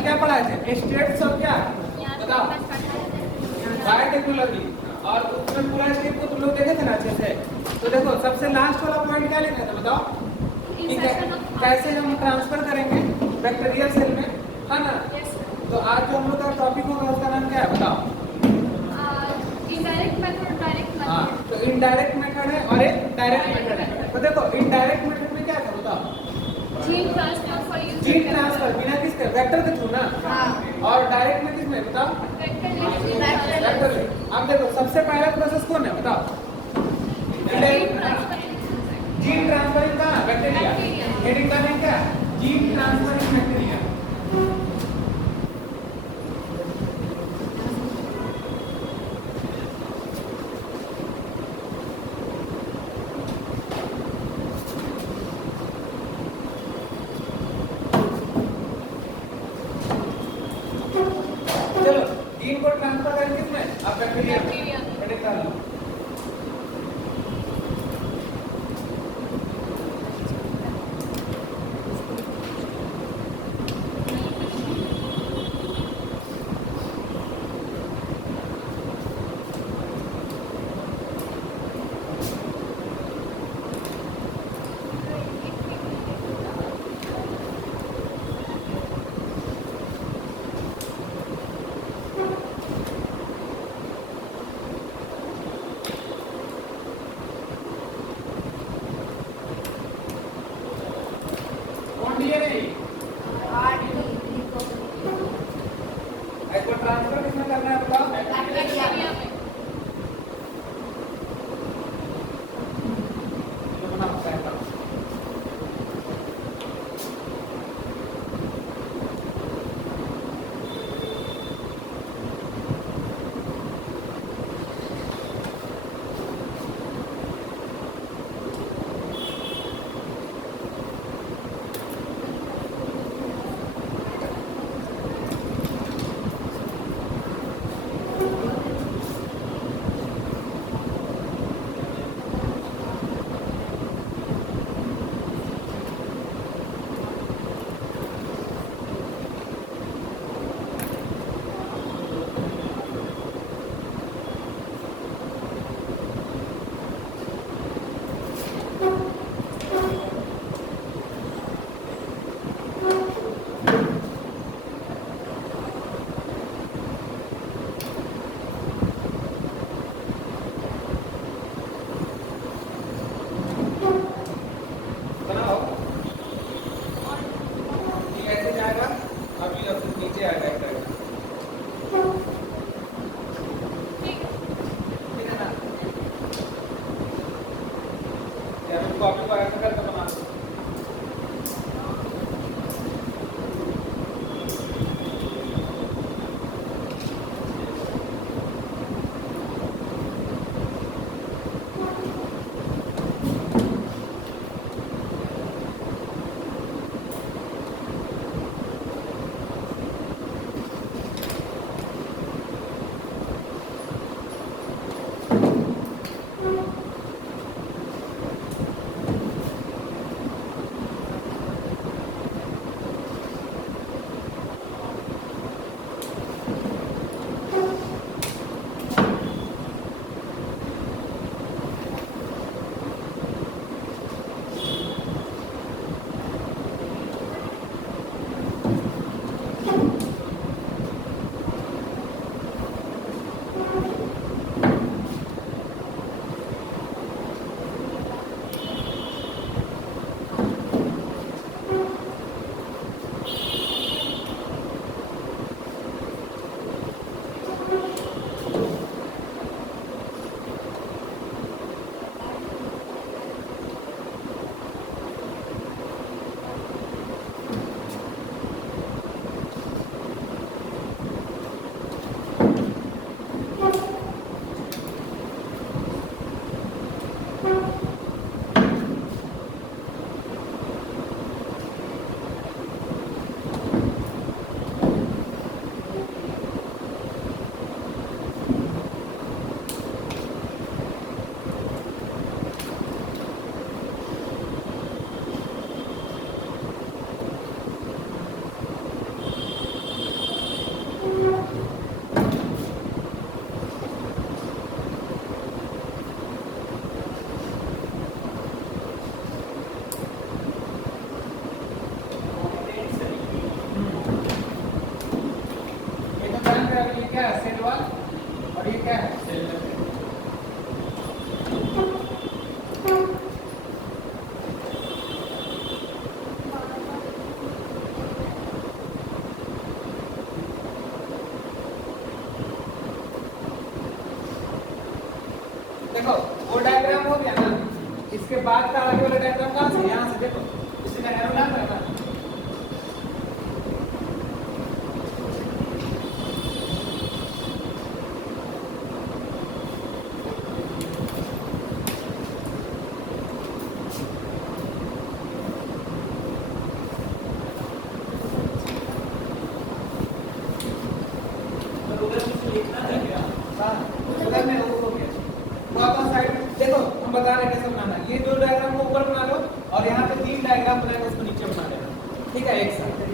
कल क्या पढ़ाए थे? स्टेट्स ऑफ क्या बताओ, बायोटेक्नोलॉजी। और उसमें पूरा स्टेप को तुम लोग देखे थे ना अच्छे से। तो देखो सबसे लास्ट वाला पॉइंट क्या लिखा था बताओ, कि कैसे हम ट्रांसफर करेंगे बैक्टीरियल सेल में, है ना? तो आज जो हम लोग का टॉपिक होगा उसका नाम क्या है बताओ? Indirect method, direct method. हाँ, तो इनडायरेक्ट मेथड है और एक डायरेक्ट मेथड है। तो देखो इनडायरेक्ट मेथड में क्या था बताओ? Gene transfer for use, gene transfer बिना किसके, वेक्टर के थ्रू ना। हाँ। और डायरेक्ट में किसमें बताओ? वेक्टर में। अब देखो सबसे पहला प्रोसेस कौन है बताओ? जीन ट्रांसफरिंग का बैक्टीरिया। हेडिंग का नेम क्या है? Gene transferring bacteria. चलो जीन को ट्रांसफर करें किसमें? अब बैक्टीरिया। हेडिंग डाल लो। कौन डीएनए? इसको ट्रांसफर किसमें करना है बताओ? बैक्टीरिया में। तो बनाओ पहला। बनाओ। ये ऐसे जाएगा, अभी अब नीचे आ जाएगा। ठीक है ना? या फिर कॉपी को ऐसा करके बना दो। ये क्या है, सेल वन, और ये क्या है, सेल टू। देखो वो डायग्राम हो गया ना, इसके बाद का आगे वाला डायग्राम कहाँ से, यहाँ से देखो, इसी में एरो ना करना। उधर में वो हो गया, वो अपना साइड देखो, हम बता रहे हैं कैसे बनाना है। ये दो डायग्राम को ऊपर बना लो और यहाँ पे 3 डायग्राम बनाएंगे, उसको नीचे बना लेना, ठीक है, एक साथ।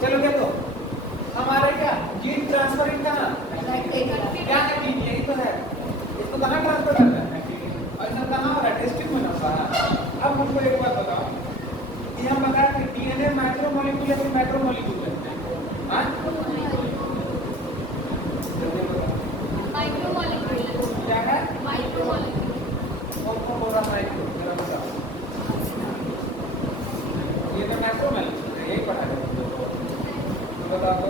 चलो देखो हमारे क्या जीन ट्रांसफरिंग कहाँ क्या है जीन यही तो है, इसको कहाँ ट्रांसफर करना है और इसमें कहाँ हो रहा है टेस्टिंग में ना हो रहा है। अब हमको एक बात बताओ कि हम बताया कि डीएनए मैक्रोमोलेक्यूल या फिर मैक्रोमोलेक्यूल है हाँ Micromolecule. क्या है Micromolecule. कौन बोल रहा है जरा बताओ ये तो मैक्रोमोलेक्यूल है यही पढ़ा है बताओ तो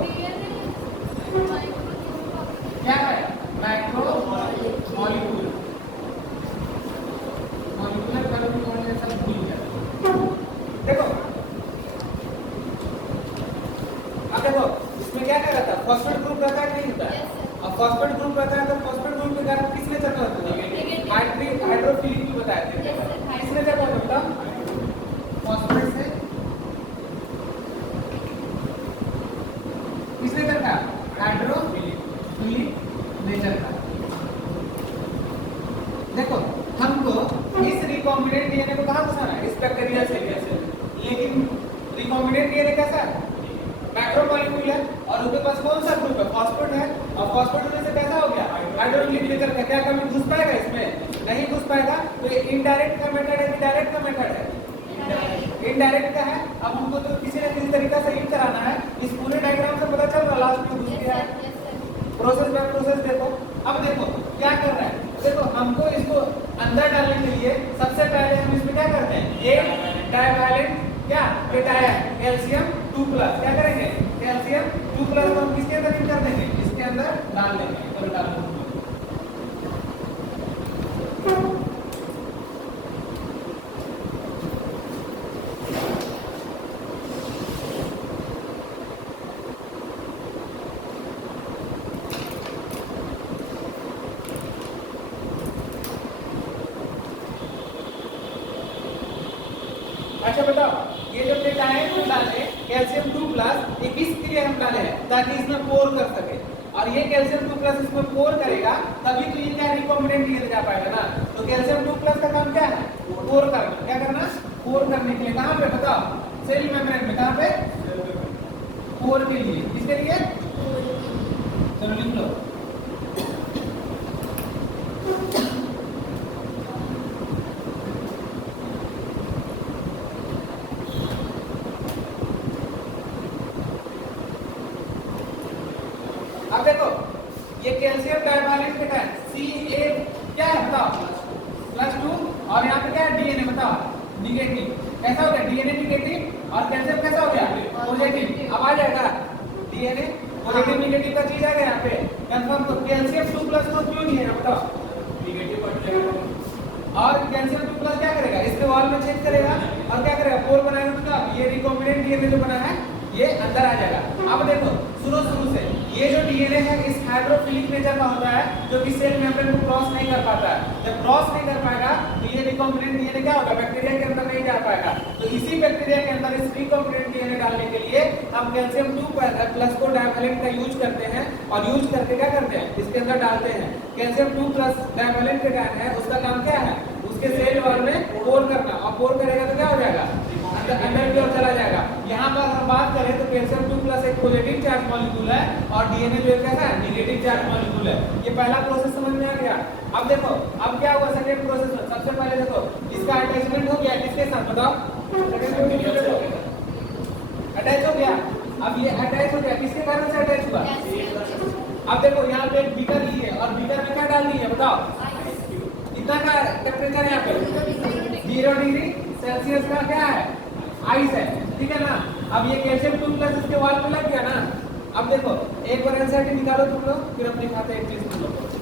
क्या है मैक्रोमोलेक्यूल मॉलिक्यूलर कलम में सब भूल गया। देखो अब देखो इसमें क्या क्या रहता है फॉस्फेट ग्रुप रहता है नहीं होता है अब फॉस्फेट ग्रुप रहता है तो फॉस्फेट ग्रुप के कारण किस नेचर का होता है हाइड्रोफिलिक भी बताया थे किस नेचर का होता है फॉस्फेट से किस नेचर का हाइड्रोफिलिक नेचर का। देखो हमको इस रिकॉम्बिनेंट डीएनए को कहां घुसाना है इस बैक्टीरिया से लेकिन रिकॉम्बिनेंट डीएनए कैसा है मैक्रोमोलेक्यूल है और उसके पास कौन सा ग्रुप है फॉस्फेट है और फॉस्फेट होने से कैसा हो गया हाइड्रोफिलिक नेचर का क्या कभी घुस पाएगा इसमें नहीं घुस पाएगा तो ये इनडायरेक्ट का मेथड है कि डायरेक्ट का मेथड है इनडायरेक्ट का है। अब हमको तो किसी न किसी तरीका से इन कराना है इस पूरे डायग्राम से पता चल रहा लास्ट में घुस गया है प्रोसेस बाय प्रोसेस। देखो अब देखो क्या कर रहा है देखो हमको इसको अंदर डालने के लिए सबसे पहले हम इसमें क्या करते हैं एक डाइवैलेंट क्या केटायन कैल्शियम 2+ क्या करेंगे कैल्शियम 2+ को हम किसके अंदर इन कर देंगे इसके अंदर डाल देंगे तो डाल देंगे। अच्छा बताओ ये जो केटायन हम डाले कैल्शियम 2+ ये किसके लिए हम डाले हैं ताकि इसमें पोर कर सके और ये कैल्शियम 2+ इसमें पोर करेगा तभी तो ये क्या रिकॉम्बिनेंट डीएनए जा पाएगा ना। तो कैल्शियम 2+ का काम क्या है पोर करना क्या करना पोर करने के लिए कहां पे बताओ सेल मेम्ब्रेन में कहां पे पोर के लिए किसके लिए चलो लिख लो अब देखो ये कैल्शियम डाइवैलेंट केटायन Ca क्या है बताओ +2 और यहाँ पे क्या है डीएनए बताओ निगेटिव कैसा हो गया डीएनए निगेटिव और कैल्शियम कैसा हो गया पॉजिटिव। अब आ जाएगा डीएनए पॉजिटिव निगेटिव का चीज आ गया यहाँ पे कंफर्म। तो कैल्शियम 2+ तो क्यों नहीं है बताओ निगेटिव और कैल्शियम 2+ क्या करेगा इसके वॉल में छेद करेगा और क्या करेगा पोर बनाएगा तो ये रिकॉम्बिनेंट डीएनए जो बना है ये अंदर आ जाएगा। अब देखो शुरू से ये जो डीएनए है इस हाइड्रोफिलिक नेचर का होता है जो कि सेल मेम्ब्रेन को क्रॉस नहीं कर पाता है। जब क्रॉस नहीं कर पाएगा तो ये रिकॉम्बिनेंट डीएनए क्या होगा बैक्टीरिया के अंदर नहीं जा पाएगा। तो इसी बैक्टीरिया के अंदर इस रिकॉम्बिनेंट डीएनए डालने के लिए हम कैल्शियम 2+ को डाइवैलेंट का यूज करते हैं और यूज करके क्या करते हैं इसके अंदर डालते हैं। कैल्शियम 2+ डाइवैलेंट केटायन है उसका काम क्या है उसके सेल वॉल में पोर करना और पोर करेगा तो क्या हो जाएगा अंदर की ओर चला जाएगा। यहाँ पर हम बात करें तो कैल्शियम 2+ एक पॉजिटिव चार्ज मॉलिक्यूल है और डीएनए जो है कैसा है नेगेटिव चार्ज मॉलिक्यूल है। ये पहला प्रोसेस समझ में आ गया। अब देखो अब क्या हुआ सेकंड प्रोसेस में सबसे पहले देखो इसका अटैचमेंट हो गया किसके साथ बताओ अटैच हो गया। अब ये अटैच हो गया किसके कारण से अटैच हुआ अब देखो यहाँ पे एक बीकर लिए और बीकर में क्या डाल दिए बताओ कितना का टेम्परेचर यहाँ पे 0 डिग्री सेल्सियस का क्या है आइस है ठीक है ना। अब ये कैल्शियम 2+ इसके वॉल पे लग गया ना। अब देखो एक बार एनसीईआरटी निकालो तुम लोग फिर अपनी खाते एक चीज तुम लोग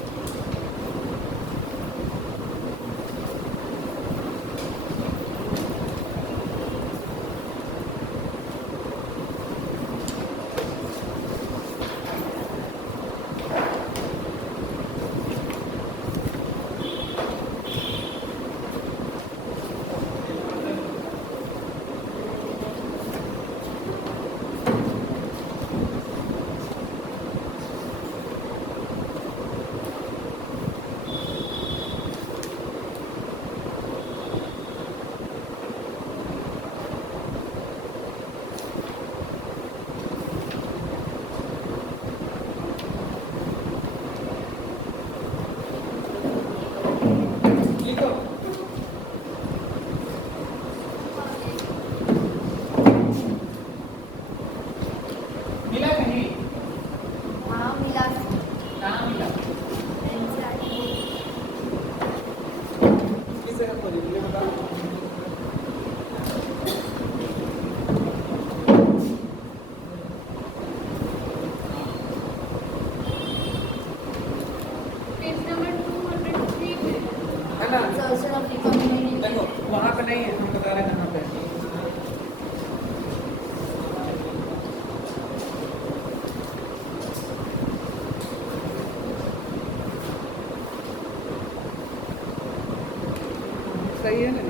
वही है ना,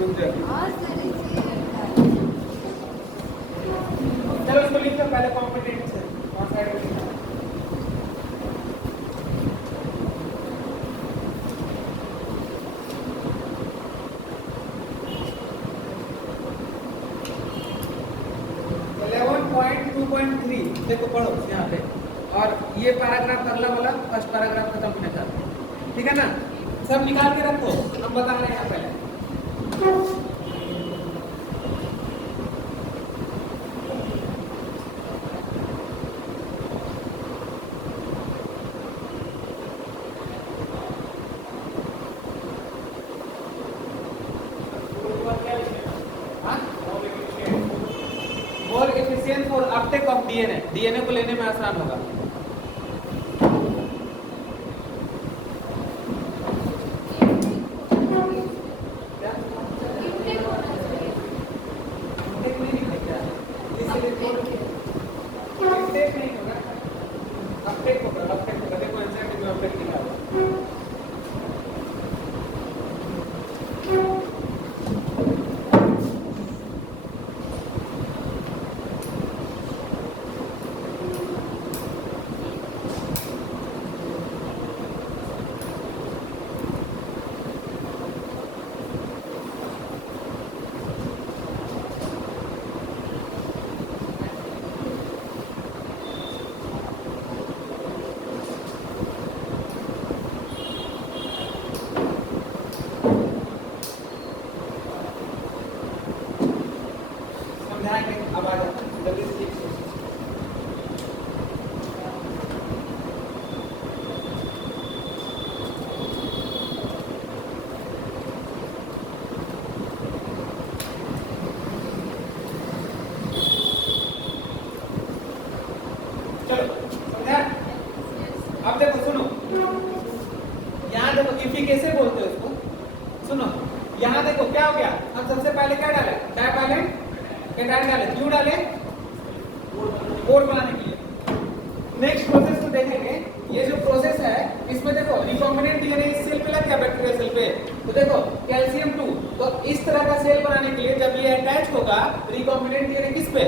रुक जाओ। चलो इसको लिख दो पहले, कॉम्पिटेंट से और साइड में लिखना। देखो पढ़ो यहाँ पे, और ये पैराग्राफ अगला वाला फर्स्ट पैराग्राफ खत्म होने का, ठीक है ना। सब निकाल के रखो, हम बता रहे हैं यहाँ पहले। 4 efficient for uptake of DNA, DNA को लेने में आसान होगा। अब आ जाओ जल्दी से। चलो समझा? अब देखो सुनो, यहाँ देखो इफी कैसे बोलते हो उसको, सुनो यहाँ देखो क्या हो गया। हम सबसे पहले क्या डाले, डाइवैलेंट कैटायन डाले, क्यों डाले, बोर्ड बनाने के लिए। नेक्स्ट प्रोसेस को देखेंगे, ये जो प्रोसेस है इसमें देखो रिकॉम्बिनेंट डीएनए इस सेल पे लग गया, बैक्टीरियल सेल पे, तो देखो कैल्शियम 2, तो इस तरह का सेल बनाने के लिए जब ये अटैच होगा रिकॉम्बिनेंट डीएनए किस पे,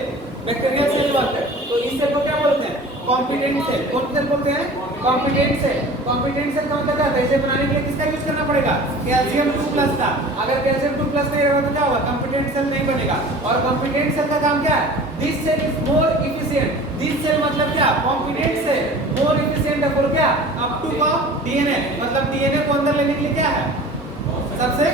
बैक्टीरियल सेल पर, तो इस सेल को क्या बोलते हैं, कॉम्पिटेंट सेल। कौन सेल बोलते हैं, कॉम्पिटेंट सेल। कॉम्पिटेंट सेल का मतलब क्या होता है, इसे बनाने के लिए किसका यूज करना पड़ेगा, कैल्शियम 2+ का। अगर कैल्शियम 2+ नहीं रहेगा तो क्या होगा, कॉम्पिटेंट सेल नहीं बनेगा। और कॉम्पिटेंट सेल का काम क्या है, this cell is more efficient. This cell मतलब क्या, competent cell, more efficient for क्या, अप टू का डीएनए, मतलब डीएनए को अंदर लेने के लिए क्या है, सबसे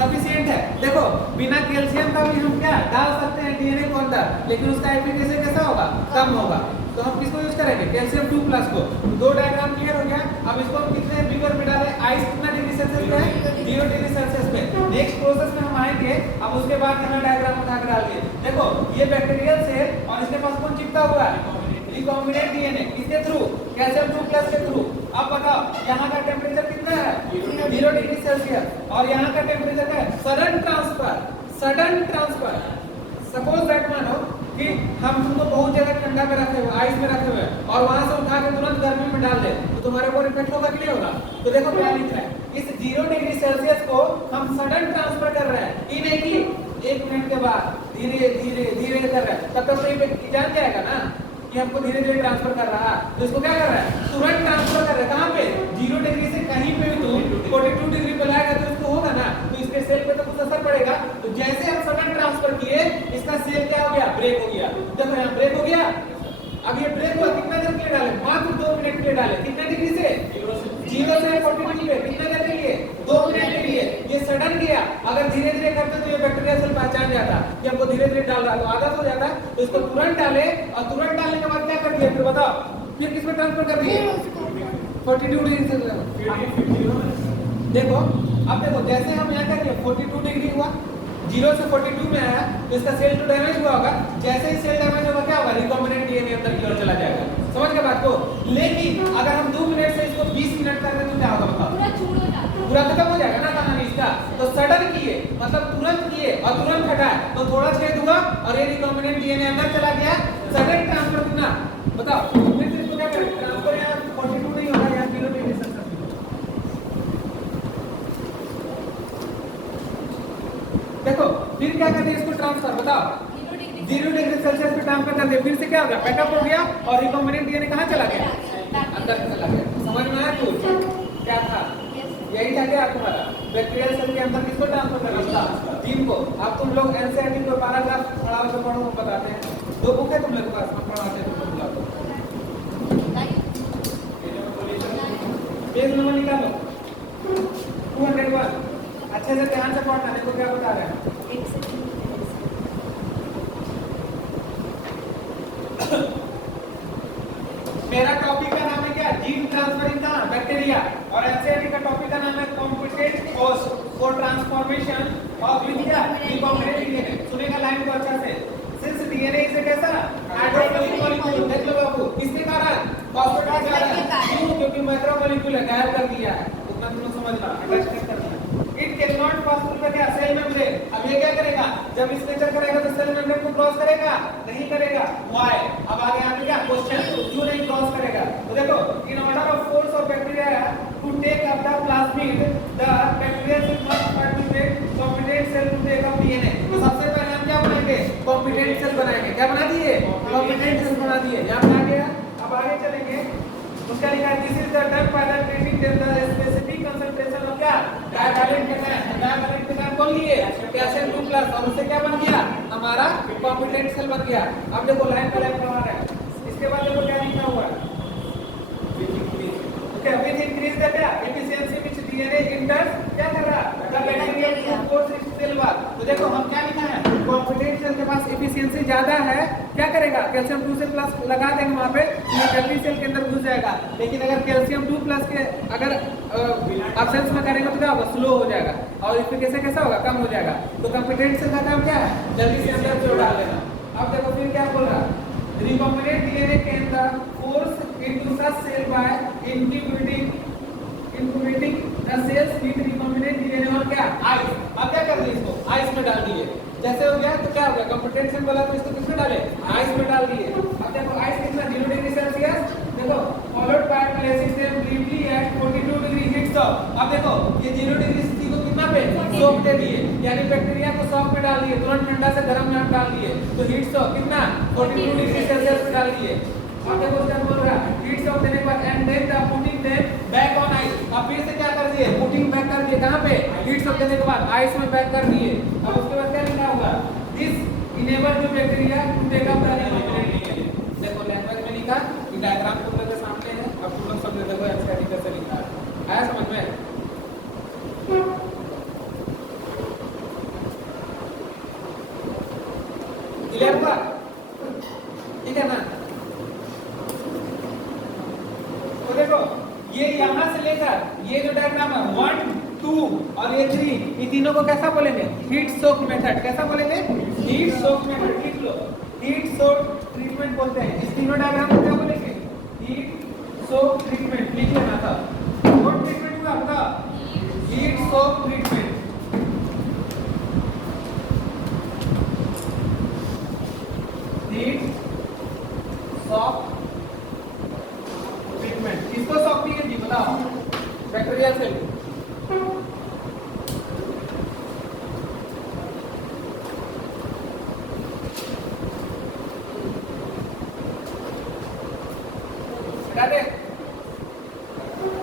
सफिशिएंट है। देखो बिना कैल्शियम का भी हम क्या डाल सकते हैं डीएनए को अंदर, लेकिन उसका एफिशिएंसी कैसा होगा, कम होगा। तो हम किसको यूज करेंगे, कैल्शियम 2+ को। दो डायग्राम क्लियर हो गया। अब इसको हम कितने बिगर में डालें, आइस कितना डिग्री सेल्सियस पे है, 0 डिग्री सेल्सियस पे। नेक्स्ट प्रोसेस में हम आएंगे, अब उसके बाद यहाँ डायग्राम उठा कर डालेंगे। देखो ये बैक्टीरियल सेल और इसके पास कौन चिपका हुआ है, रिकॉम्बिनेंट डीएनए, किसके थ्रू, कैल्शियम 2+ के थ्रू। अब बताओ यहाँ का टेम्परेचर कितना है, 0 डिग्री सेल्सियस, और यहाँ का टेम्परेचर क्या है, sudden transfer. Sudden transfer, suppose that मानो कि हम तुमको बहुत जगह ठंडा में रखे हुए, आइस में रखे हुए, और वहां से उठा के तुरंत गर्मी में डाल दे, तो तुम्हारे ऊपर इफेक्ट होगा कि नहीं होगा। तो देखो क्या लिख रहा है, इस 0 डिग्री सेल्सियस को हम सडन ट्रांसफर कर रहे हैं, ये नहीं कि 1 मिनट के बाद धीरे धीरे धीरे कर रहे हैं, तब तक तो ये जान जाएगा ना कि हमको धीरे धीरे ट्रांसफर कर रहा है। तो इसको क्या कर रहा है, तुरंत ट्रांसफर कर रहा है। कहाँ पे, 0 डिग्री से कहीं पे भी तुम 42 डिग्री पे लाएगा तो इसको होगा ना, तो इसके सेल पे तो कुछ असर पड़ेगा। तो जैसे हम सडन ट्रांसफर किए, इसका सेल क्या हो गया, ब्रेक हो गया। देखो यहाँ ब्रेक हो गया। अब ये ब्रेक हुआ कितना देर के लिए डाले, मात्र 2 मिनट के लिए डाले। कितने डिग्री से, 0 से 42 पे, कितने देर के लिए, 2 मिनट के लिए। ये सडन गया, अगर धीरे धीरे करते तो ये बैक्टीरिया सेल पहचान जाता कि हमको धीरे धीरे डाल रहा है, तो आदत हो जाता। तो इसको तुरंत डाले, और तुरंत डालने के बाद क्या कर दिया, फिर बताओ, फिर किस में ट्रांसफर कर दिए, 42 डिग्री से। देखो अब देखो जैसे हम यहाँ करिए 42 डिग्री हुआ, 0 से 42 में आया, तो इसका सेल तो डैमेज हुआ होगा। जैसे ही सेल डैमेज होगा क्या होगा, रिकॉम्बिनेंट डीएनए अंदर की ओर चला जाएगा। समझ गए बात को। लेकिन अगर हम 2 मिनट से इसको 20 मिनट कर दें तो क्या होगा बताओ, पूरा खत्म हो जाएगा ना कहानी इसका। तो सडन किए मतलब तुरंत किए और तुरंत हटाए, तो थोड़ा छेद हुआ और ये रिकॉम्बिनेंट डीएनए अंदर चला गया। सडन ट्रांसफर कितना बताओ, फिर इसको क्या करें, ट्रांसफर यहाँ 42 नहीं होगा, यहाँ 0 डिग्री सेल्सियस। क्या कर दिया इसको ट्रांसफर, बताओ 0 डिग्री सेल्सियस पे ट्रांसफर कर दिया, फिर से क्या हो गया बैकअप हो गया और रिकॉम्बिनेंट डीएनए कहाँ चला गया, अंदर चला गया। समझ में आया कुछ क्या था, यही था क्या तुम्हारा बैक्टीरियल सेल के अंदर किसको ट्रांसफर करना था, जीन को। अब तुम लोग एनसीईआरटी को पैराग्राफ खड़ा होकर पढ़ो, बताते हैं 2 बुक है तुम लोग के पास में, पढ़ाते हैं तुम लोग। पेज नंबर निकालो 201, अच्छे से ध्यान से पढ़ना, देखो क्या बता रहे हैं। मेरा टॉपिक का नाम है क्या, जीन ट्रांसफरिंग का बैक्टीरिया, और एनसीईआरटी का टॉपिक का नाम है competent host for transformation of recombinant DNA. सुनेगा लाइन को अच्छा से। सिंस डीएनए इज कैसा हाइड्रोफोबिक मॉलिक्यूल, देख लो बाबू किसके कारण, फॉस्फेट के कारण, क्यों, क्योंकि माइक्रो मॉलिक्यूल है, गायब कर दिया है, उतना तुम समझना, अंडरस्टैंड करना। It can not pass through the cell membrane, अब ये क्या करेगा, जब स्ट्रक्चर करेगा तो सेल मेम्ब्रेन को क्रॉस करेगा, नहीं करेगा, व्हाई, अब आगे आगे क्या क्वेश्चन, क्यों नहीं क्रॉस करेगा, तो देखो in order of force of bacteria to take up the plasmid, the bacteria should not participate competent cell to take up DNA. तो सबसे पहले हम क्या बनाएंगे, कॉम्पिटेंट सेल बनाएंगे, क्या बना दिए, कॉम्पिटेंट सेल बना दिए, यहां पे आ गया। अब आगे चलेंगे, उसका लिखा है this is the done by the treating them the specific concentration of क्या डायवैलेंट के टाइम, डायवैलेंट के टाइम कौन लिए कैल्शियम 2 प्लस, और उससे क्या बन गया हमारा कॉम्पिटेंट सेल बन गया। अब देखो लाइन बाय लाइन पढ़ा रहा है, इसके बाद देखो क्या लिखा हुआ है, ओके विद इंक्रीज द क्या एफिशिएंसी व्हिच डीएनए इंटर्स क्या कर रहा the bacteria course cell wall. तो देखो हम क्या लिखा है, कॉम्पिटेंट सेल के पास एफिशिएंसी ज्यादा है, क्या करेगा कैल्शियम 2 से प्लस लगा देंगे वहां पे, ये जल्दी सेल के अंदर घुस जाएगा। लेकिन अगर कैल्शियम 2 प्लस के अगर एब्सेंस में करेंगे तो क्या होगा, स्लो हो जाएगा, और इसमें कैसा होगा, कम हो जाएगा। तो कॉम्पिटेंट सेल का काम क्या है, जल्दी से अंदर जोड़ डाल देना। अब देखो फिर क्या बोल रहा है, recombinant DNA can the force into the cell by incubating the cells with recombinant DNA और क्या आइस। अब क्या कर दिए इसको आइस में डाल दिए, जैसे हो गया तो क्या हो गया, कॉम्पिटेंट सेल वाला तो इसको किसमें डाले, आइस में डाल दिए। अब देखो आइस कितना 0 डिग्री सेल्सियस, देखो followed by placing them briefly at 42 degree heat soak. अब देखो ये 0 डिग्री सी को कितना पे सॉक दे दिए, यानी बैक्टीरिया को सॉक में डाल दिए, तुरंत ठंडा से गर्म में डाल दिए, तो हीट सॉक कितना 42 डिग्री सेल्सियस पे डाल दिए। अब देखो क्या बोल रहा है, हीट सॉक देने के बाद and then the putting them back on ice. अब फिर से क्या कर दिए, पुटिंग बैक कर दिए, कहां पे, हीट सॉक देने के बाद आइस में बैक कर दिए। अब उसके बाद क्या लिखा होगा, this enable the bacteria to take up the recombinant DNA. देखो लैंग्वेज में लिखा, ये डायग्राम तुम लोग के सामने है, अब तुम लोग सब देखो एनसीईआरटी कैसे लिखा है, आया समझ में। क्लियर हुआ, ठीक है ना। तो देखो ये यहां से लेकर ये जो डायग्राम है 1 2 और ये 3, ये तीनों को कैसा बोलेंगे, हीट सोक मेथड। कैसा बोलेंगे, हीट सोक मेथड। लिख लो, हीट सोक ट्रीटमेंट बोलते हैं। इस तीनों डायग्राम को क्या बोलेंगे, हीट सोक ट्रीटमेंट। लिख लेना था, कौन ट्रीटमेंट हुआ आपका, हीट सोक ट्रीटमेंट। हीट सोक ट्रीटमेंट, किसको सौंपती है जी बताओ, बैक्टीरिया सेल।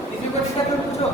किसी को दिक्कत है पूछो।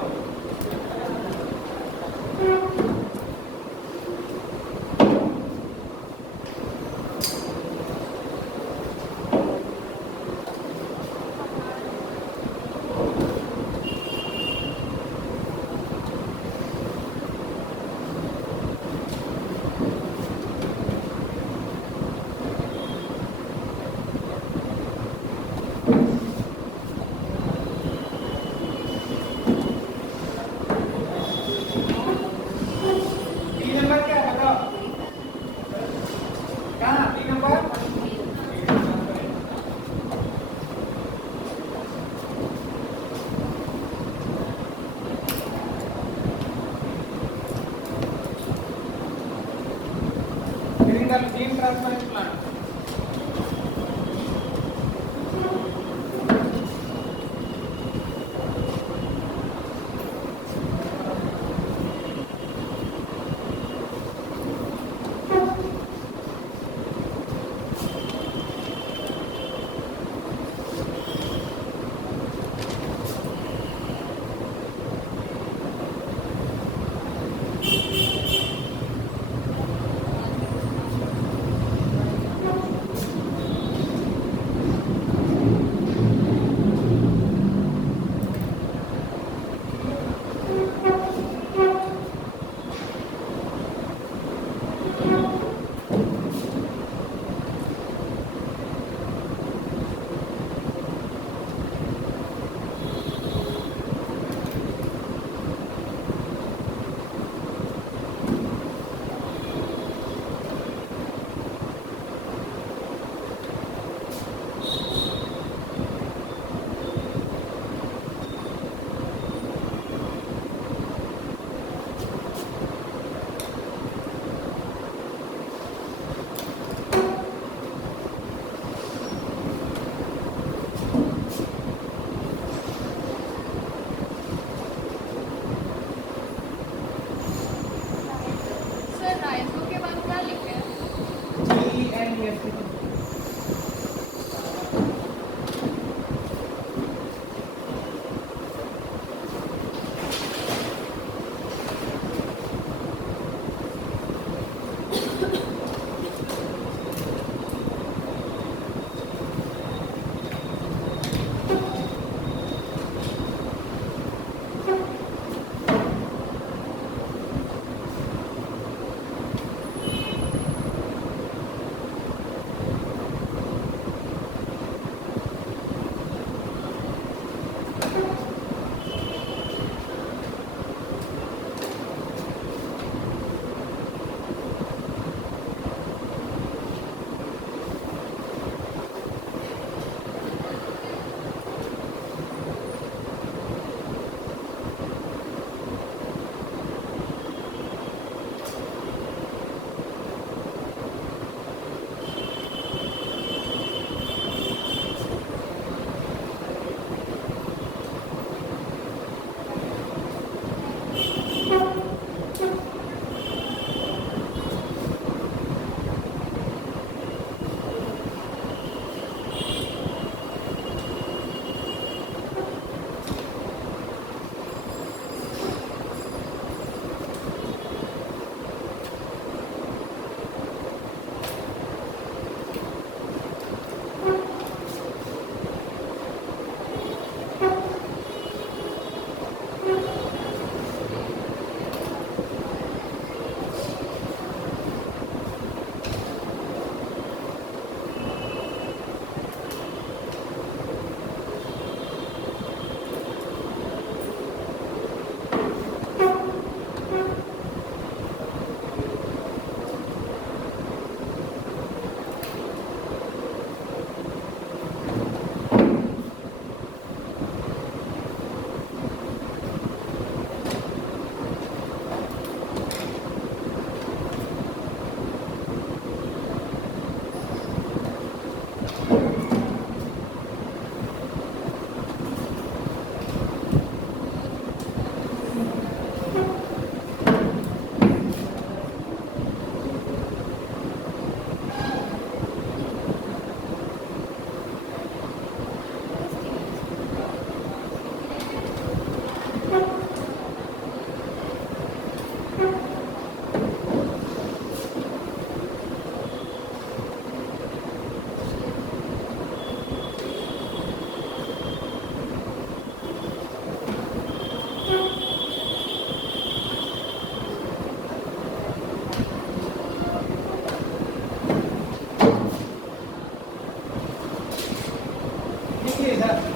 Gene transplant plant. निकलिए इधर।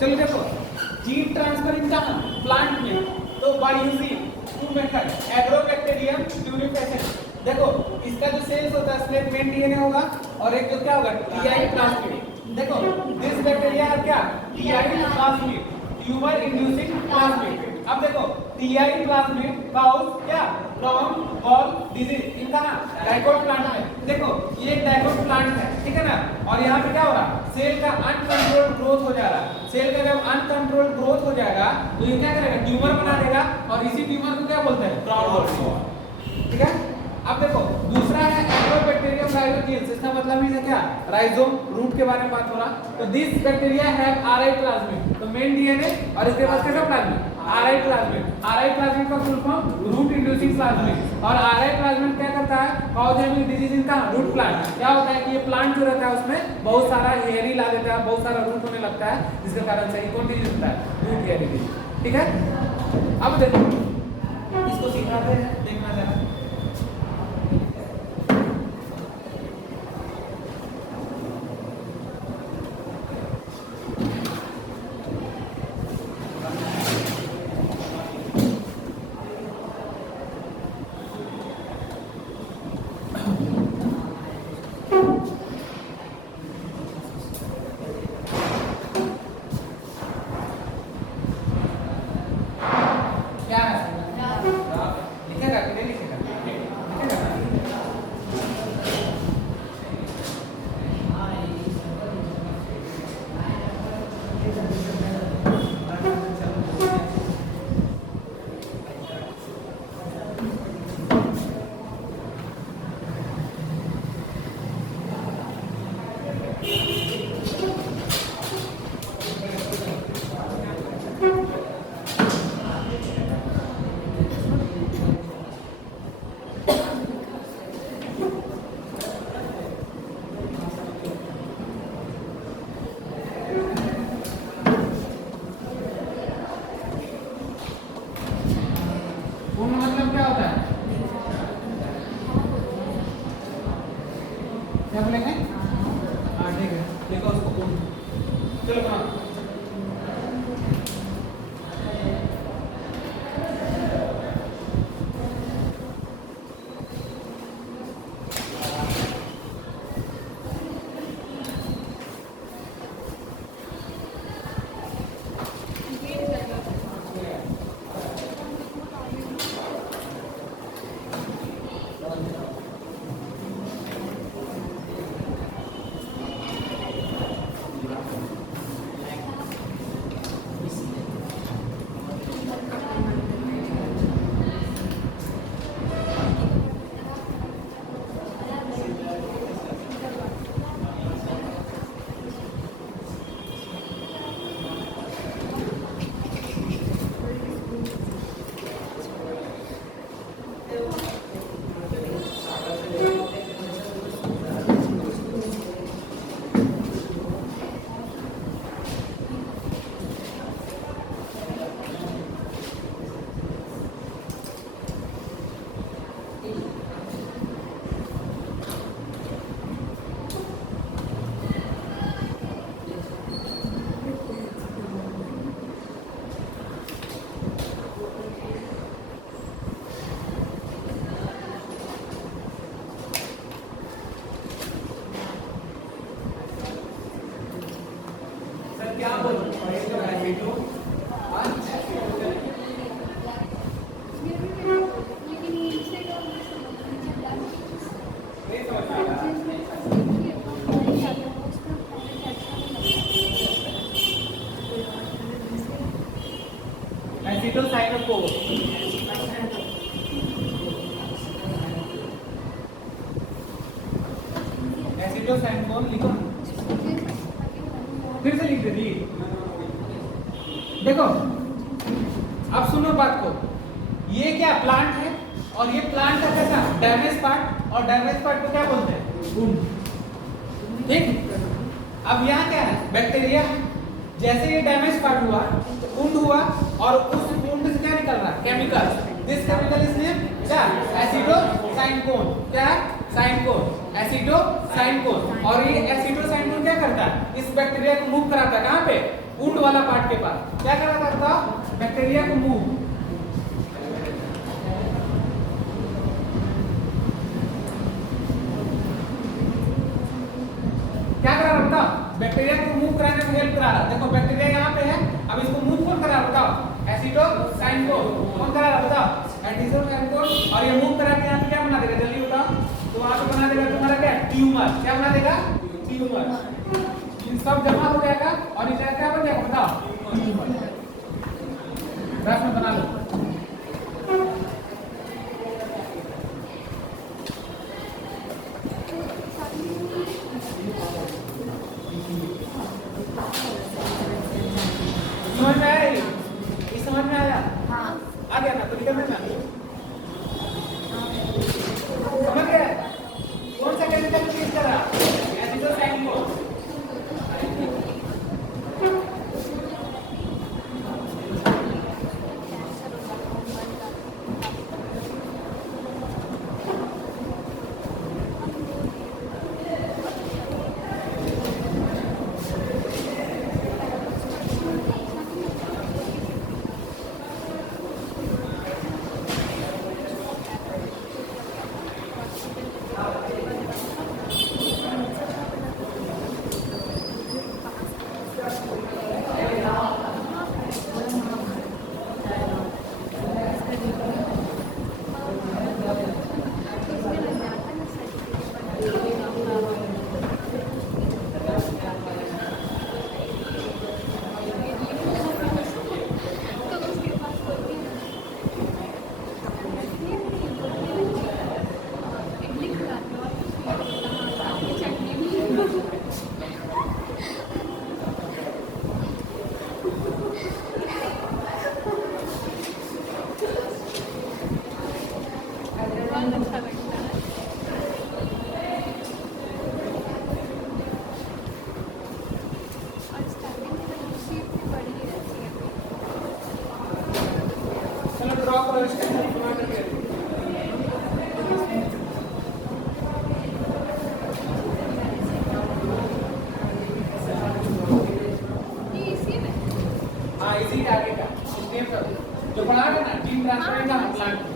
चलिए देखो, जीन ट्रांसफर इन प्लांट में, तो by using two method, agrobacterium purification. देखो इसका जो सेल्स होता है उसमें मेन डीएनए होगा और एक जो क्या होगा टीआई प्लाज्मिड। देखो दिस बैक्टीरिया है क्या TI plasmid, tumour inducing plasmid. अब देखो टीआई प्लाज्मिड काउज क्या फ्रॉम बॉल डिजीज, इनका ना डाइकोट प्लांट है। देखो ये एक डाइकोट प्लांट है, ठीक है ना, और यहाँ पे क्या हो रहा सेल का अनकंट्रोल्ड ग्रोथ हो जा रहा। सेल का जब अनकंट्रोल्ड ग्रोथ हो जाएगा तो ये क्या करेगा ट्यूमर बना देगा और इसी ट्यूमर को क्या बोलते हैं क्राउन बोलते, ठीक है। अब देखो दूसरा है एग्रोबैक्टीरियम राइजोजीन्स, इसका मतलब ही है क्या राइजोम, रूट के बारे में बात हो रहा। तो this bacteria have RI plasmid, तो मेन डीएनए और इसके पास कैसा plasmid RI plasmid. RI plasmid का full form root inducing plasmid, और आरआई प्लाज्मिड क्या करता है कॉज हैविंग डिजीज इन का रूट प्लांट। क्या होता है कि ये प्लांट जो रहता है उसमें बहुत सारा हेयरी ला देता है, बहुत सारा रूट होने लगता है, जिसके कारण से कौन डिजीज होता है रूट हेयरी डिजीज, ठीक है। अब देखो इसको सिखाते हैं, देखना जरा। क्या बोलेंगे हाँ ठीक है, देखो उसको चलो हाँ साइनोकोर। एसिडोसाइनकोन लिखो, फिर से लिख दे। देखो अब सुनो बात को, ये क्या प्लांट है और ये प्लांट का कैसा डैमेज पार्ट, और डैमेज पार्ट को क्या बोलते हैं, वुंड। ठीक, अब यहाँ क्या है, बैक्टीरिया। जैसे ये डैमेज पार्ट हुआ, वुंड हुआ, और उस वुंड से क्या निकल रहा है, chemical. This chemical is name क्या, एसिडोसाइनकोन। क्या है, साइनकोन, एसिडोसाइनकोन। और ये एसिडोसाइनकोन क्या करता है, इस बैक्टीरिया को मूव कराता है, कहाँ पे, वुंड वाला पार्ट के पास। क्या करा करता, बैक्टीरिया को मूव। क्या करा रहा बताओ, बैक्टीरिया को मूव कराने में हेल्प करा रहा। देखो बैक्टीरिया यहाँ पे है, अब इसको मूव कौन करा रहा बताओ, एसिडोसाइनकोन। कौन करा रहा बताओ, एसिडोसाइनकोन। और ये मूव करा के यहाँ पे क्या बना देगा, जल्दी बताओ। तो वहाँ पे बना देगा तुम्हारा क्या, ट्यूमर। क्या बना देगा, ट्यूमर। इन सब जमा हो जाएगा और इसे क्या बन जाएगा बताओ, ट्यूमर। रस में बना लो। समझ में आया, ये समझ में आया, आ गया ना, तो निकल में ना समझ गया। कौन सा केमिकल यूज कर रहा, एसिडोसाइनकोन। हाँ इसी के आगे का जो प्लांट है ना, जीन ट्रांसफर का प्लांट।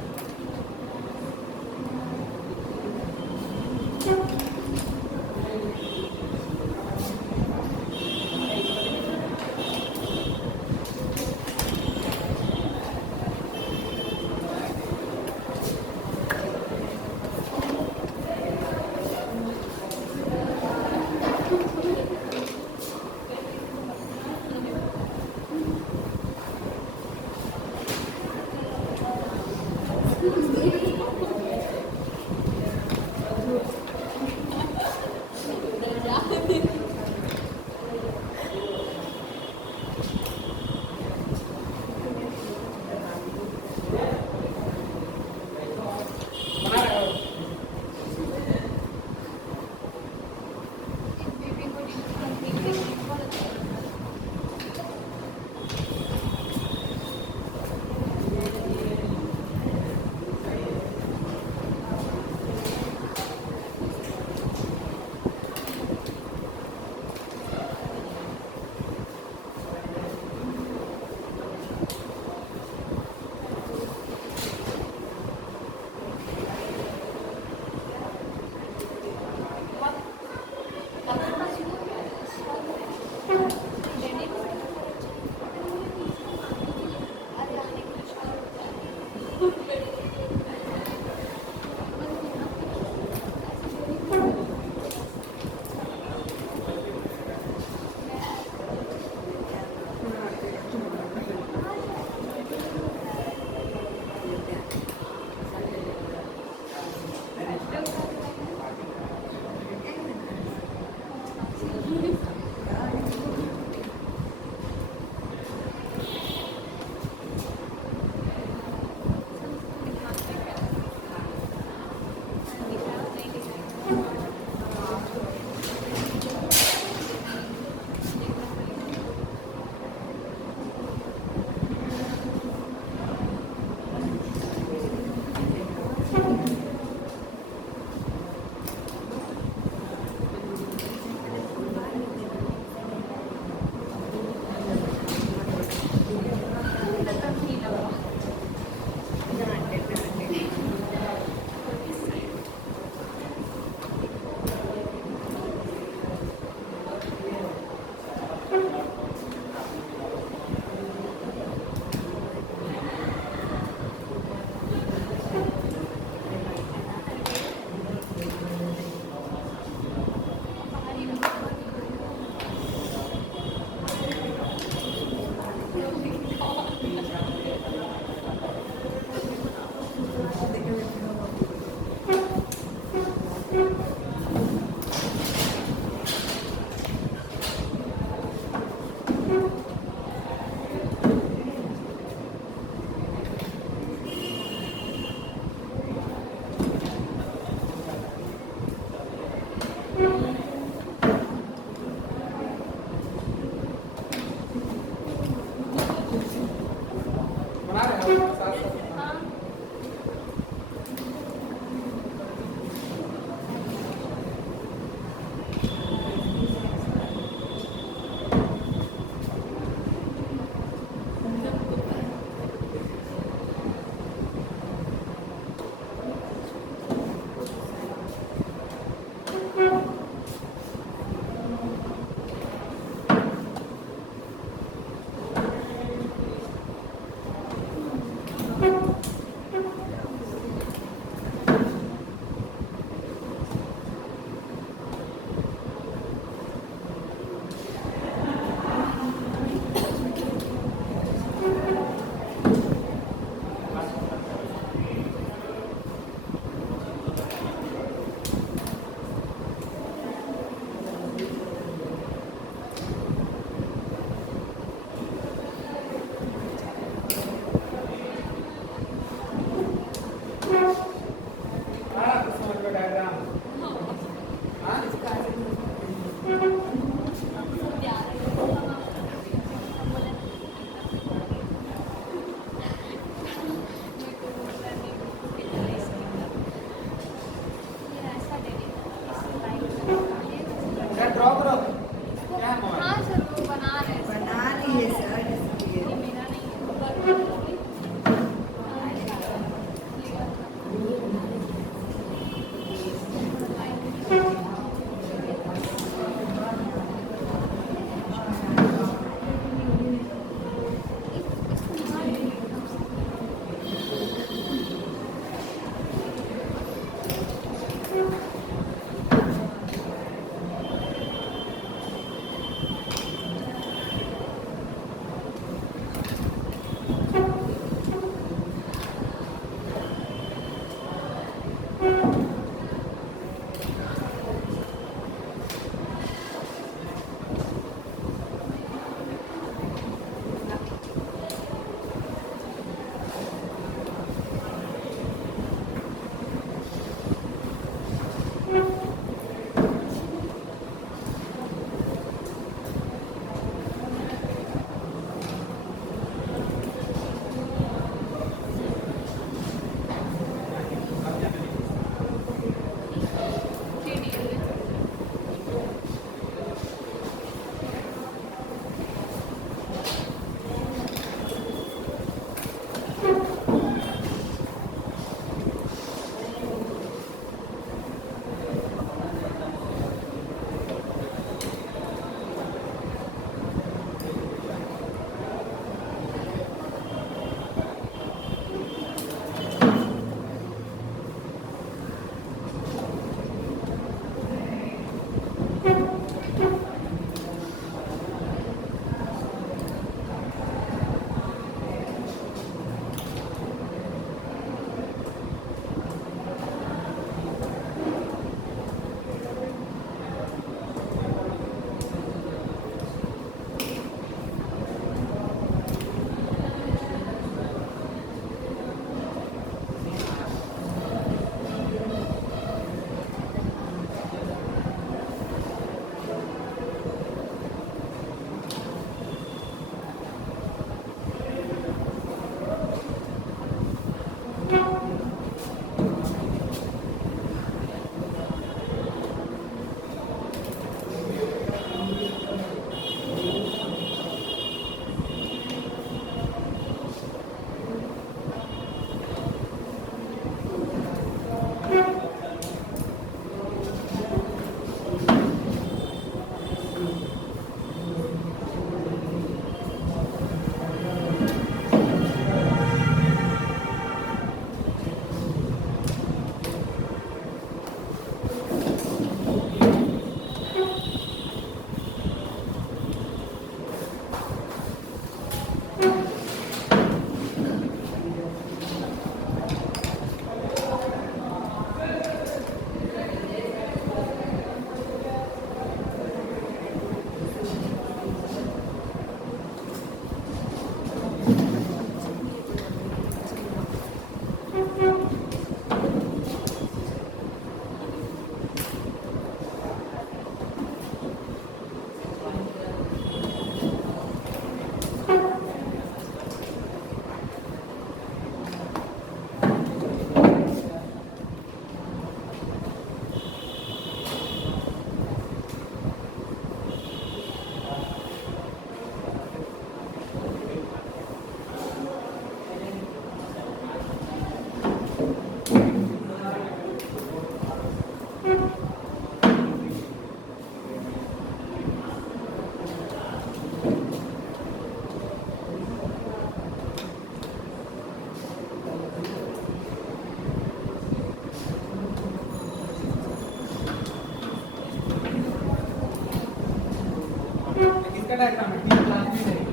इसका डायग्राम है, टी प्लाज्मिड है।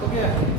तो क्या है?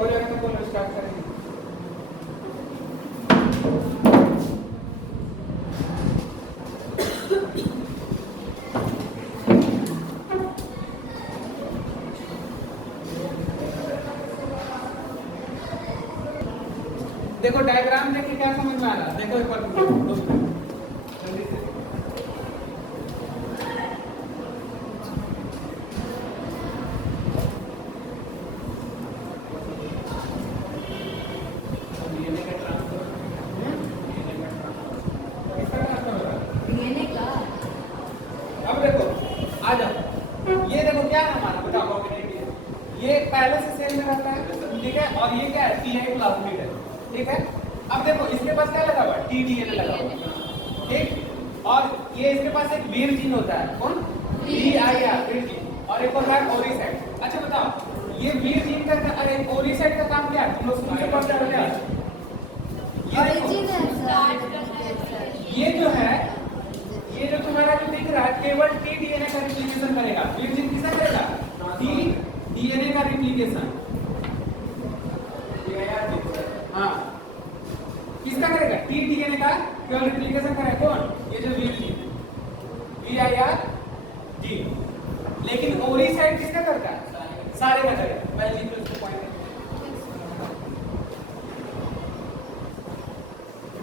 और जगह में बोलो, स्टार्ट करेंगे। देखो डायग्राम देखिए क्या समझ में आ रहा है, देखो एक बार दोस्तों जल्दी से। डीएनए का ट्रांसफर, किसका ट्रांसफर हो रहा है? डीएनए का अब देखो आ जाओ, ये देखो क्या है हमारा, बताओ कॉम्बिनेटिव। ये पहले से सेल में रहता है, ठीक है, और ये क्या है, टीआई प्लाज्मिड है, ठीक है। अब देखो इसके पास क्या लगा हुआ है, टीडीएनए लगा हुआ है, ठीक। और ये इसके पास एक वीर जीन होता है, कौन, वीआईआर, वीर जीन, और एक होता है ओरिसाइट। अच्छा बताओ ये वीर जीन का, अरे ओरिसाइट का काम क्या है, तुम लोग स्कूल से पढ़ते हो क्या? ये जो है, ये जो तुम्हारा जो दिख रहा है केवल टीडीएनए का रिप्लिकेशन करेगा। वीर जीन किसका करेगा, टीडीएनए का रिप्लिकेशन। हाँ किसका करेगा, टीडीएनए का केवल रिप्लिकेशन करेगा, कौन, ये जो वीर जीन, वीआईआर जीन। लेकिन ओरिसाइट किसका करता है, सारे का करेगा। पहले लिख लो इसको पॉइंट।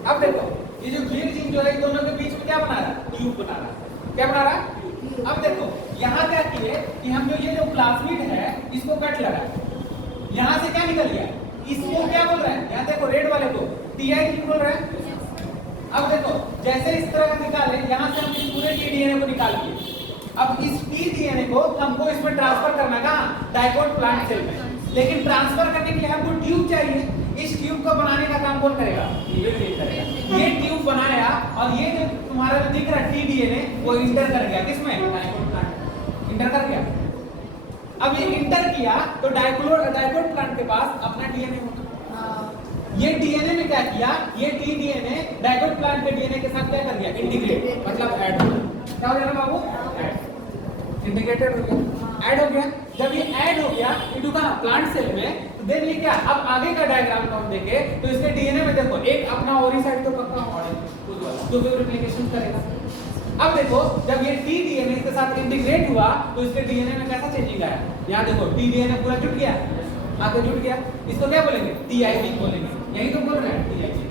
अब देखो ये जो वीर जीन जो है इन दोनों के बीच में क्या बना रहा है, ट्यूब बना रहा है। क्या बना रहा है? अब देखो यहाँ क्या किए कि हम जो ये जो प्लाज्मिड है इसको कट लगा, यहाँ से क्या निकल गया, इसको क्या बोल रहे हैं, यहाँ देखो रेड वाले को टीआई जीन बोल रहे हैं। अब देखो जैसे इस तरह का निकाले, यहाँ से हम इस पूरे टीडीएनए को निकाल दिए। अब इस टीडीएनए को हमको इसमें ट्रांसफर करना है, कहाँ, डाइकोट प्लांट सेल में। लेकिन ट्रांसफर करने के लिए हमको ट्यूब चाहिए। इस ट्यूब को बनाने का काम कौन करेगा, ये ट्यूब बनाया, और ये जो तुम्हारा जो दिख रहा है टीडीएनए वो इंटर कर गया किसमें, डाइकोट प्लांट, इंटर कर गया। अब ये इंटर किया तो डाइकोट प्लांट के पास अपना डीएनए होगा। ये डीएनए में क्या किया, ये टीडीएनए डाइकोट प्लांट के डीएनए के साथ क्या कर गया, इंटीग्रेट, मतलब ऐड हो गया। क्या हो जाएगा बाबू, इंटीग्रेटेड हो गया, ऐड हो गया। जब ये ऐड हो गया इनटू कहां, प्लांट सेल में, तो देख लीजिए क्या, अब आगे का डायग्राम को हम देखें तो इसके डीएनए में देखो एक अपना ओरिसाइट तो पक्का होगा जो भी रिप्लिकेशन करेगा। अब देखो जब ये टीडीएनए के साथ इंटीग्रेट हुआ तो इसके डीएनए में कैसा चेंजिंग आया, यहाँ देखो टीडीएनए पूरा जुट गया, आगे जुट गया। इसको क्या बोलेंगे, टीआईजी बोलेंगे, यही तो बोल रहे हैं टीआईजी।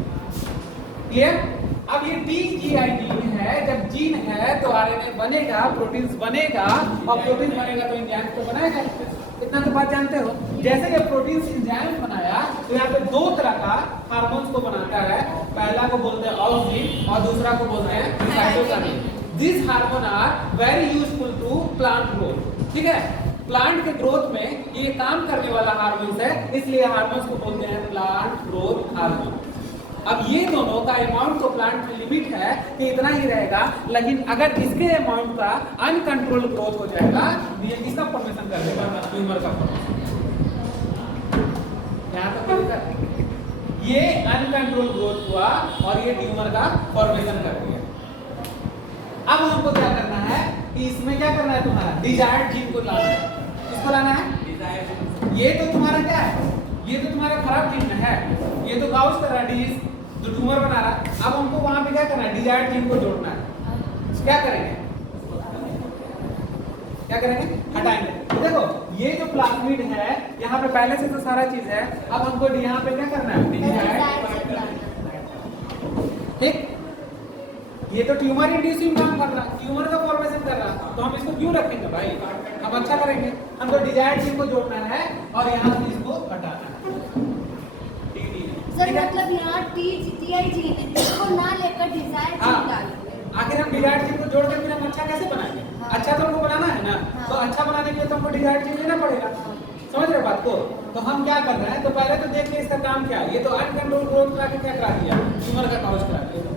क्लियर। अब ये टीजीआईजी है, जब जीन है तो आरएनए बनेगा, प्रोटीन्स बनेगा, और प्रोटीन बनेगा तो एंजाइम तो बनाएगा। इतना तो बात जानते हो। जैसे ये प्रोटीन्स एंजाइम बनाया तो यहाँ पे दो तरह का हार्मोन्स को बनाता है, पहला को बोलते हैं ऑक्सिन और दूसरा को बोलते हैं cytokinin. This hormone are very useful to plant growth, ठीक है। प्लांट के ग्रोथ में ये काम करने वाला हार्मोन्स है, इसलिए हार्मोन्स को बोलते हैं प्लांट ग्रोथ हार्मोन। अब ये दोनों का अमाउंट तो प्लांट में लिमिट है कि इतना ही रहेगा, लेकिन अगर इसके अमाउंट का अनकंट्रोल ग्रोथ हो जाएगा तो ये किसका फॉर्मेशन कर देगा? ट्यूमर का फॉर्मेशन। यहाँ तक ये अनकंट्रोल ग्रोथ हुआ और ये ट्यूमर का फॉर्मेशन कर दिया। अब हमको क्या करना है कि इसमें क्या करना है, तुम्हारा डिजायर्ड जीन को लाना है। किसको लाना है? ये तो तुम्हारा क्या है, ये तो तुम्हारा खराब जीन है, ये तो गाउस कर रहा है डिजीज, जो ट्यूमर बना रहा है। अब हमको वहां पे क्या करना है, डिजायर्ड जीन को जोड़ना है। क्या करेंगे, क्या करेंगे? हटाएंगे। तो देखो ये जो प्लाज्मिड है यहाँ पे पहले से तो सारा चीज है, अब हमको यहाँ पे क्या करना है, डिजायर्ड। ठीक, ये तो ट्यूमर इंड्यूसिंग काम कर रहा है, ट्यूमर का फॉर्मेशन कर रहा है, तो हम इसको क्यों रखेंगे भाई? हम अच्छा करेंगे, हमको डिजायर्ड जीन को जोड़ना है और यहाँ से इसको हटाना है। सर मतलब यहाँ टीआई जीन है, इसको ना लेकर डिजायर्ड जीन डालेंगे। आखिर हम डिजायर्ड जीन को जोड़ के फिर हम अच्छा कैसे बनाएंगे? अच्छा तो हमको बनाना है ना, तो अच्छा बनाने के लिए तो हमको डिजायर्ड जीन लेना पड़ेगा। समझ रहे बात को? तो हम क्या कर रहे हैं, तो पहले तो देख ले इसका काम क्या है। ये तो अनकंट्रोल ग्रोथ करा के क्या करा दिया, ट्यूमर का कॉज करा दिया।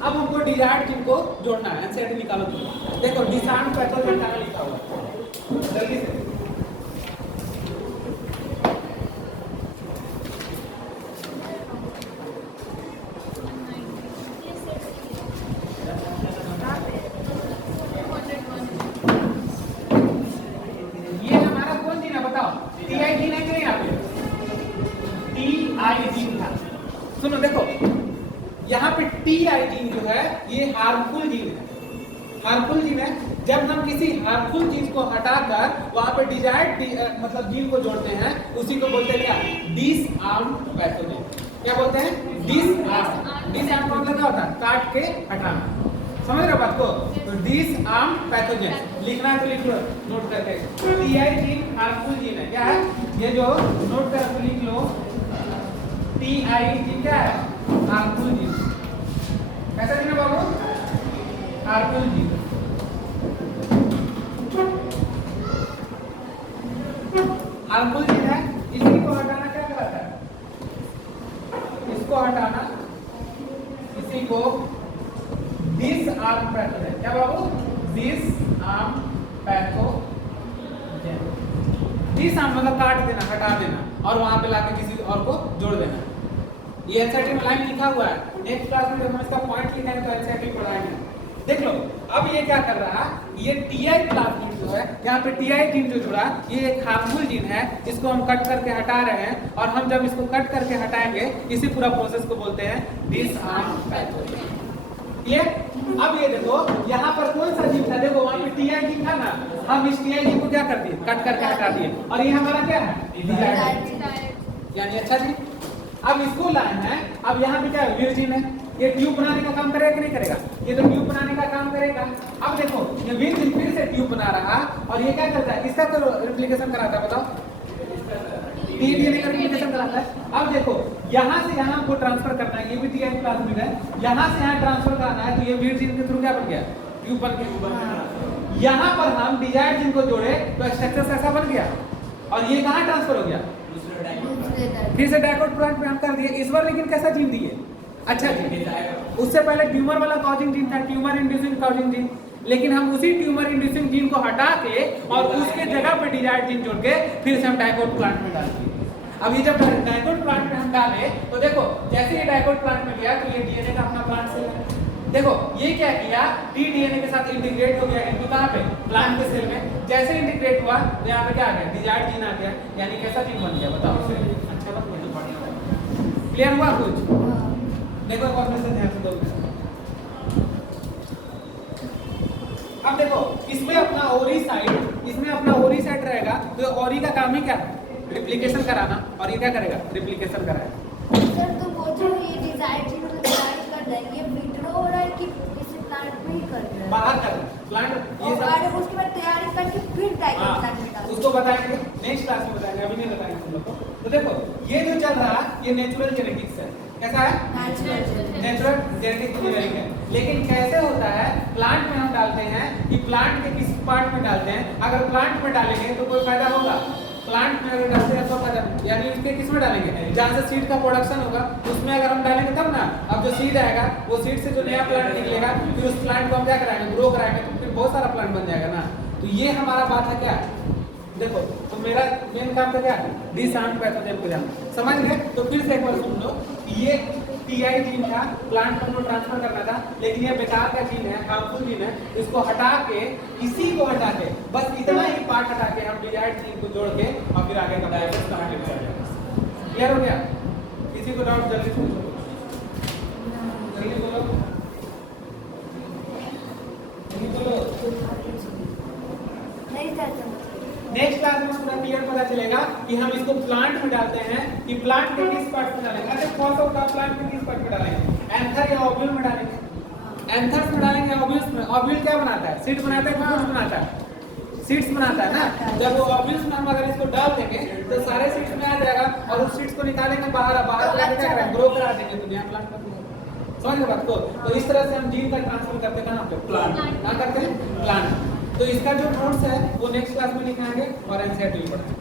अब हमको डिजायर्ड जीन को जोड़ना है। एनसीईआरटी निकालो तुम, देखो डिसार्म पैथोजेन का लिखा हुआ है, जल्दी से। ये हमारा कौन जीन है बताओ? टीआई जीन है कि नहीं? यहाँ पे टीआई जीन था। सुनो देखो यहाँ पे टीआई जीन जो है ये हार्मफुल जीन है, हार्मफुल जीन है। जब हम किसी हार्मफुल चीज को हटाकर वहां पे डिजायर्ड मतलब जीन को जोड़ते हैं, उसी को बोलते हैं क्या? Disarm pathogen. क्या बोलते हैं? डिसआर्म। डिसआर्म मतलब क्या होता है? काट के हटाना। समझ रहे हो बात को? तो डिसआर्म पैथोजेन लिखना है तो लिख लो नोट करके। टीआई जीन हार्मफुल जीन है, क्या है ये जो नोट करके लिख लो। टीआई जीन क्या है? Harmful gene. कैसा जीन है बाबू? Harmful gene. हार्मफुल जीन है, इसी को हटाना क्या कराता है? इसको हटाना, इसी को डिसआर्म पैथोजेन। क्या बाबू? Disarm pathogen. डिसआर्म मतलब काट देना, हटा देना और वहां पे लाके किसी और को जोड़ देना। ये एनसीईआरटी में लाइन लिखा हुआ है, नेक्स्ट क्लास में जब हम इसका पॉइंट लिखेंगे तो एनसीईआरटी पढ़ाएंगे। देख लो अब ये क्या कर रहा है, ये टीआई प्लाज्मिड जो है, यहाँ पे टीआई जीन जो जुड़ा, ये एक हार्मफुल जीन है, इसको हम कट करके हटा रहे हैं। और हम जब इसको कट करके हटाएंगे, इसी पूरा प्रोसेस को बोलते हैं डिसआर्म पैथोजेन। ये अब ये देखो यहाँ पर कौन सा जीन था? देखो वहाँ पे टीआई जीन था ना, हम इस टीआई जीन को क्या कर दिए? कट करके हटा दिए। और ये हमारा क्या है? डिजायर्ड। यानी अच्छा जी, अब इसको लाना है। अब यहाँ पे क्या है? विरजिन है, ये ट्यूब बनाने का काम करेगा कि नहीं करेगा? ये तो ट्यूब बनाने का काम करेगा। अब देखो ये विरजिन फिर से ट्यूब बना रहा और ये क्या करता है? इसका तो रिप्लिकेशन कराता है, बताओ। डीएनए का रिप्लिकेशन कराता है। अब देखो यहाँ से यहाँ को ट्रांसफर करना है, ये भी टीआई प्लाज्मिड है, यहाँ से यहाँ ट्रांसफर करना है, तो ये विरजिन के थ्रू क्या बन गया? ट्यूब बन गया। यहाँ पर हम डिजायर्ड जीन को जोड़े तो स्ट्रक्चर ऐसा बन गया और ये कहाँ ट्रांसफर हो गया? फिर से डाइकोट प्लांट में हम कर दिए इस बार, लेकिन कैसा जीन दिए? अच्छा जीन। उससे पहले ट्यूमर वाला कॉजिंग जीन था, ट्यूमर इंड्यूसिंग कॉजिंग जीन, लेकिन हम उसी ट्यूमर इंड्यूसिंग जीन को हटा के और उसके जगह पे डिजायर्ड जीन जोड़ के फिर से हम डाइकोट प्लांट में डाल दिए। अब ये जब डाइकोट प्लांट में हम डाले तो देखो जैसे ये डाइकोट प्लांट में गया तो ये डीएनए का अपना प्लांट सेल है। देखो ये क्या किया? टीडीएनए के साथ इंटीग्रेट हो गया इनटू कहाँ पे? प्लांट के सेल में। जैसे इंटीग्रेट हुआ तो यहाँ पे क्या आ गया? डिजायर्ड जीन आ गया। यानी कैसा जीन बन गया बताओ? अच्छा बात मुझे बढ़िया क्लियर हुआ कुछ? देखो एक और मैसेज ध्यान से दो। अब देखो इसमें अपना ओरी साइड, इसमें अपना ओरी साइड रहेगा, तो ओरी का काम ही क्या है? रिप्लिकेशन कराना। और ये क्या करेगा? रिप्लिकेशन कराएगा। सर तो वो जो ये डिजायर्ड जीन को तैयार कर रहा है, ये विड्रॉ हो रहा है कि किसी प्लांट में ही कर रहा है? बाहर कर रहा है प्लांट। ये और उसके बाद तैयारी करके फिर डाइकोट प्लांट में डालना। उसको बताएंगे नेक्स्ट क्लास में, बताएंगे अभी नहीं बताएंगे तुम लोग को। तो देखो ये जो चल रहा है ये नेचुरल जेनेटिक्स है। कैसा है? नेचुरल जेनेटिक इंजीनियरिंग है। लेकिन कैसे होता है? प्लांट में हम डालते हैं कि प्लांट के किस पार्ट में डालते हैं। अगर प्लांट में डालेंगे तो कोई फायदा होगा? प्लांट में अगर डालते हैं तो यानी इसके किस में डालेंगे, जहाँ से सीड का प्रोडक्शन होगा उसमें अगर हम डालेंगे तब ना। अब जो सीड आएगा वो सीड से जो नया प्लांट निकलेगा फिर उस प्लांट को हम क्या कराएंगे, ग्रो कराएंगे, तो फिर बहुत सारा प्लांट बन जाएगा ना। तो ये हमारा बात है क्या, देखो तो मेरा मेन काम था क्या, डिशांट पैथोजन को जानना, समझ गए। तो फिर से एक बार सुन लो, ये टीआई जीन था, प्लांट को ट्रांसफर करना था, लेकिन ये बेकार का जीन है, हार्मफुल जीन है, इसको हटा के, इसी को हटा के, बस इतना ही पार्ट हटा के हम डिजायर्ड जीन को जोड़ के और फिर आगे का प्रोसेस स्टार्ट कर दिया। क्लियर हो गया? किसी को डाउट जल्दी पूछो, जल्दी बोलो, जल्दी बोलो। नहीं करते नेक्स्ट क्लास में पूरा क्लियर पता चलेगा कि हम इसको प्लांट में डालते हैं कि प्लांट के किस पार्ट में डालेंगे। अरे कौन सा होता है प्लांट के किस पार्ट में डालेंगे, एंथर या ओव्यूल में डालेंगे, एंथर्स में डालेंगे या ओव्यूल्स में। ओव्यूल क्या बनाता है, सीड बनाता है कि फ्रूट बनाता है, सीड्स बनाता है ना। जब वो ओव्यूल्स में हम अगर इसको डाल देंगे तो सारे सीड्स में आ जाएगा और उस सीड्स को निकालेंगे बाहर, बाहर क्या करेंगे, ग्रो करा देंगे, तो नया प्लांट बन जाएगा। समझ गए बात को? तो इस तरह से हम जीन का ट्रांसफर करते हैं कहाँ पे, प्लांट, कहाँ करते हैं, प्लांट। तो इसका जो नोट्स है वो नेक्स्ट क्लास में लिखाएंगे और एनसीईआरटी में पढ़ाएंगे।